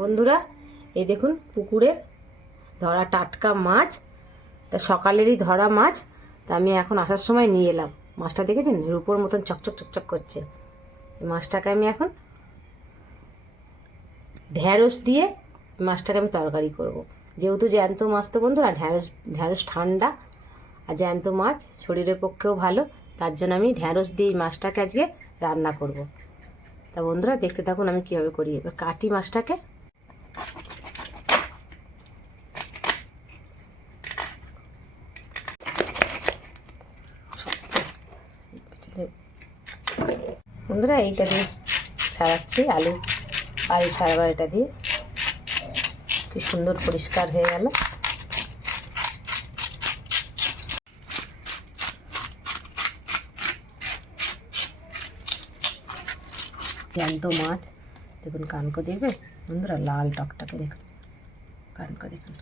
বন্ধুরা, এই দেখুন পুকুরের ধরা টাটকা মাছ। তা সকালেরই ধরা মাছ। তা আমি এখন আসার সময় নিয়ে এলাম মাছটা। দেখেছেন রূপোর মতন চকচক চকচক করছে। এই মাছটাকে আমি এখন ঢ্যাঁড়স দিয়ে মাছটাকে আমি তরকারি করব। যেহেতু জ্যান্ত মাছ তো বন্ধুরা, ঢ্যাঁড়স ঠান্ডা আর জ্যান্ত মাছ শরীরের পক্ষেও ভালো। তার জন্য আমি ঢ্যাঁড়স দিয়ে এই মাছটাকে আজকে রান্না করব। তা বন্ধুরা দেখতে থাকুন আমি কীভাবে করি। এবার কাটি মাছটাকে। বন্ধুরা এইটা দিয়ে ছাড়াচ্ছি, আলু ছাড়াবার এটা দিয়ে। কি সুন্দর পরিষ্কার হয়ে গেল। জ্যান্ত মাছ দেখুন, কানকো দেখবে বন্ধুরা, লাল টকটাকে দেখুন, কানকো দেখুন।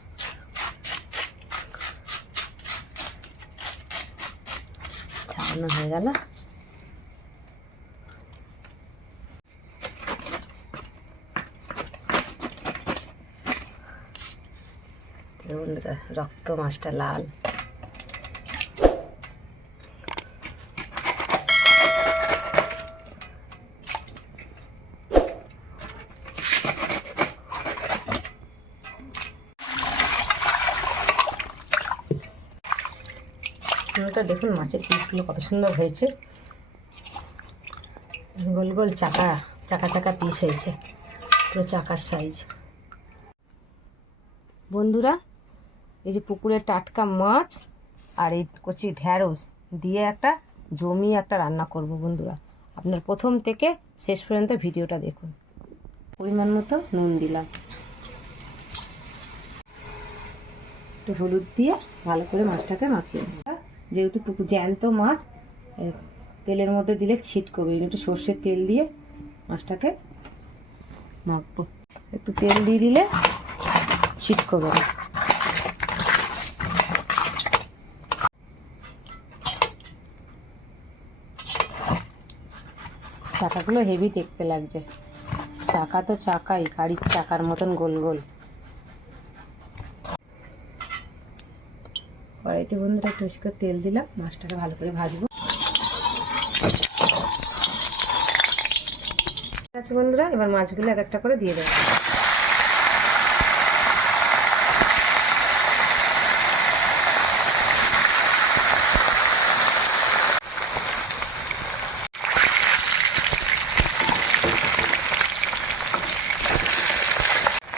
ছাড়ানো হয়ে গেল। বন্ধুরা রক্ত মাছটা লাল। দেখুন মাছের পিসগুলো কত সুন্দর হয়েছে, গোল গোল চাকা চাকা পিস হয়েছে, পুরো চাকার সাইজ। বন্ধুরা এই যে পুকুরের টাটকা মাছ আর এই কচি ঢ্যাঁড়স দিয়ে একটা জমিয়ে একটা রান্না করব। বন্ধুরা আপনার প্রথম থেকে শেষ পর্যন্ত ভিডিওটা দেখুন। পরিমাণ মতো নুন দিলাম, একটু হলুদ দিয়ে ভালো করে মাছটাকে মাখিয়ে নেব। যেহেতু পুকুর জ্যান্ত মাছ, তেলের মধ্যে দিলে ছিটকবে, একটু সর্ষের তেল দিয়ে মাছটাকে মাখবো। একটু তেল দিয়ে দিলে ছিটকবে না। চাকাগুলো হেভি দেখতে লাগছে। চাকা তো চাকাই, গাড়ির চাকার মতন গোল গোল। কড়াইতে বন্ধুরা একটু বেশি করে তেল দিলাম, মাছটাকে ভালো করে ভাজবো। ঠিক আছে বন্ধুরা, এবার মাছগুলো এক একটা করে দিয়ে দেবো।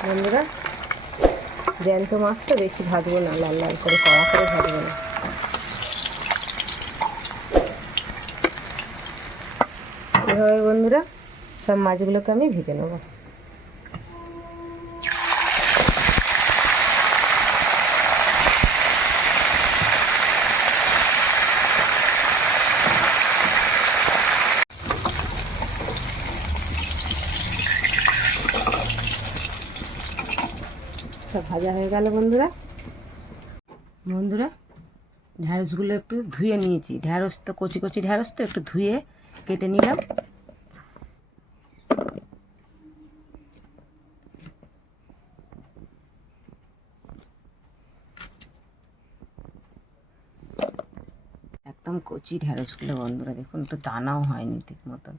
বন্ধুরা জ্যান্ত মাছ তো বেশি ভাজবো না, লাল লাল করে কড়া করে ভাজবো না। এভাবে বন্ধুরা সব মাছগুলোকে আমি ভেজে নেব। সব ভাজা হয়ে গেল বন্ধুরা। ঢ্যাঁড়সগুলো একটু ধুয়ে নিয়েছি। ঢ্যাঁড়স তো কচি কচি ঢ্যাঁড়স তো একটু ধুয়ে কেটে নিলাম। একদম কচি ঢ্যাঁড়সগুলো বন্ধুরা, দেখুন একটু দানাও হয়নি ঠিক মতন,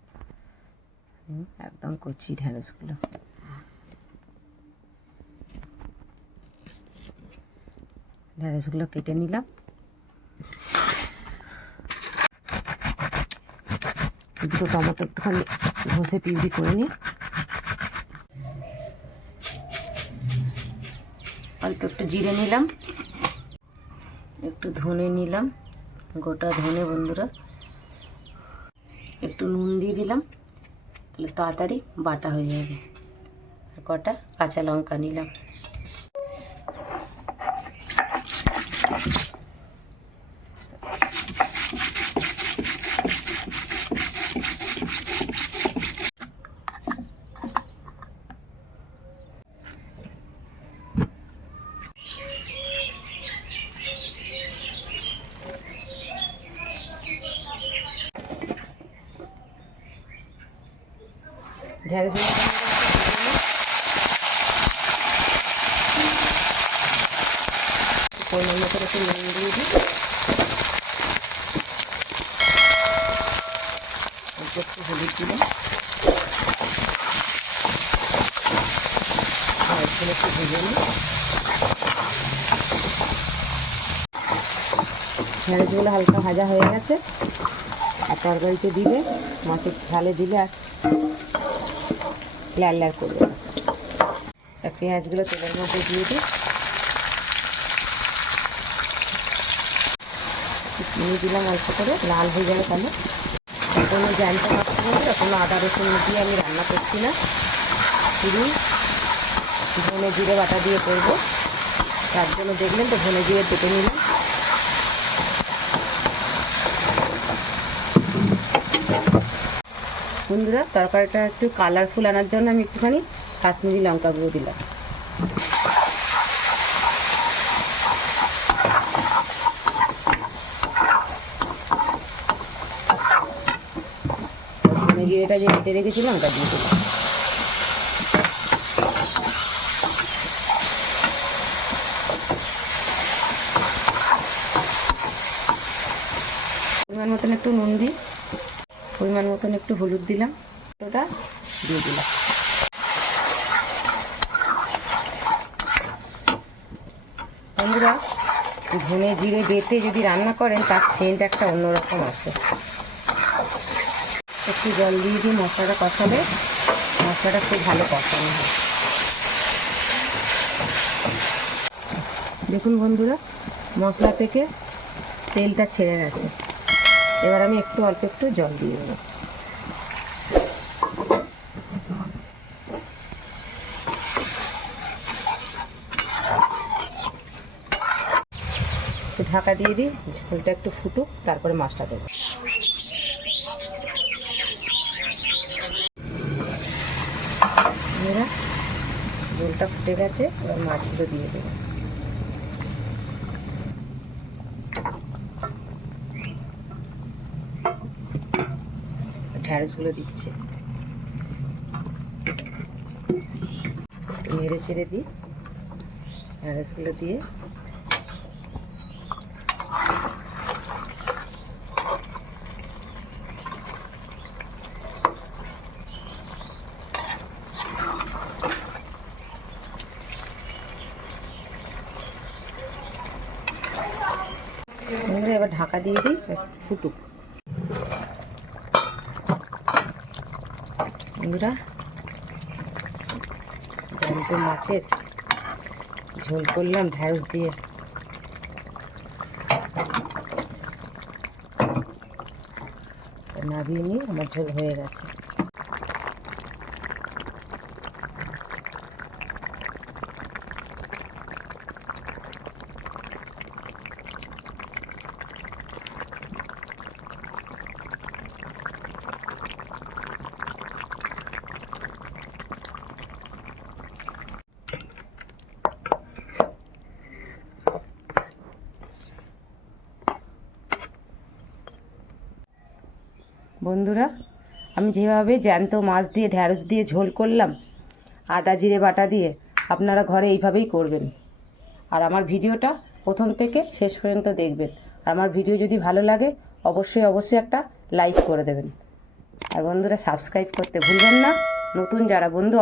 একদম কচি ঢ্যাঁড়সগুলো। ঢ্যাঁড়সগুলো কেটে নিলাম। দুটো টমেটো একটুখানি ঘষে পিউরি করে নিই। অল্প একটু জিরে নিলাম, একটু ধনে নিলাম, গোটা ধনে বন্ধুরা। একটু নুন দিয়ে দিলাম, তাহলে তাড়াতাড়ি বাটা হয়ে যাবে। আর কটা কাঁচা লঙ্কা নিলাম। ঢ্যাঁড়স পরিমাণ মতো একটু নুন দিয়ে দিই, একটু হলুদ দিলাম, মাছগুলো একটু ভেজে নিই। ঢেঁড়সগুলো হালকা ভাজা হয়ে গেছে, আর তরকারিতে দিলে, মাছের ঝালে দিলে আর লাল লাল করবে। আর পেঁয়াজগুলো তেলের মধ্যে দিয়ে দিই, নিয়ে দিলাম অল্প করে, লাল হয়ে যাবে তাহলে। কোনো জ্যান্ত মাছ মধ্যে কোনো আদা রসুন দিয়ে আমি রান্না করছি না, শুধু ধনে জিরে বাটা দিয়ে করবো, তার জন্য দেখলেন তো ধনে জিরে বেটে নিলাম। বন্ধুরা, তরকারিটা একটু কালারফুল আনার জন্য আমি একটুখানি কাশ্মীরি লঙ্কা গুঁড়ো দিলাম। ধনে জিরেটা যে বেটে রেখেছিলাম ওটা দিয়ে দিলাম। পরিমাণ মতন একটু নুন দিই, পরিমাণ মতন একটু হলুদ দিলাম, ওটা দিয়ে দিলাম। বন্ধুরা, ধনে জিরে বেটে যদি রান্না করেন তার সেন্ট একটা অন্যরকম আছে। একটু জল দিয়ে দিয়ে মশলাটা কষালে মশলাটা খুব ভালো কষানো হয়। দেখুন বন্ধুরা, মশলা থেকে তেলটা ছেড়ে গেছে, এবার আমি একটু অল্প একটু জল দিয়ে দেবো। একটু ঢাকা দিয়ে দিই, ঝোলটা একটু ফুটুক, তারপরে মাছটা দেবো। ঝোলটা ফুটে গেছে, এবার মাছগুলো দিয়ে দেবো। ঢেঁড়সগুলো দিচ্ছে, নেড়ে চেড়ে দিই। ঢেঁড়সগুলো দিয়ে এবার ঢাকা দিয়ে দিই, ফুটুক। বন্ধুরা, জ্যান্ত মাছের ঝোল করলাম ঢেঁড়স দিয়ে, নামিয়ে নিয়ে আমার ঝোল হয়ে গেছে। বন্ধুরা, আমি যেভাবে জ্যান্ত মাছ দিয়ে ঢেঁড়স দিয়ে ঝোল করলাম আদা জিরে বাটা দিয়ে, আপনারা ঘরে এইভাবেই করবেন। আর আমার ভিডিওটা প্রথম থেকে শেষ পর্যন্ত দেখবেন। আর আমার ভিডিও যদি ভালো লাগে অবশ্যই একটা লাইক করে দেবেন। আর বন্ধুরা, সাবস্ক্রাইব করতে ভুলবেন না। নতুন যারা বন্ধু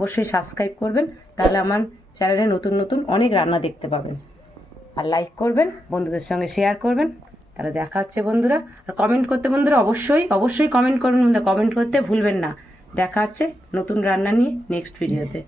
অবশ্যই সাবস্ক্রাইব করবেন, তাহলে আমার চ্যানেলে নতুন অনেক রান্না দেখতে পাবেন। আর লাইক করবেন, বন্ধুদের সঙ্গে শেয়ার করবেন। তাহলে দেখা হচ্ছে বন্ধুরা। আর কমেন্ট করতে বন্ধুরা অবশ্যই কমেন্ট করবেন, কমেন্ট করতে ভুলবেন না। দেখা হচ্ছে নতুন রান্না নিয়ে নেক্সট ভিডিওতে।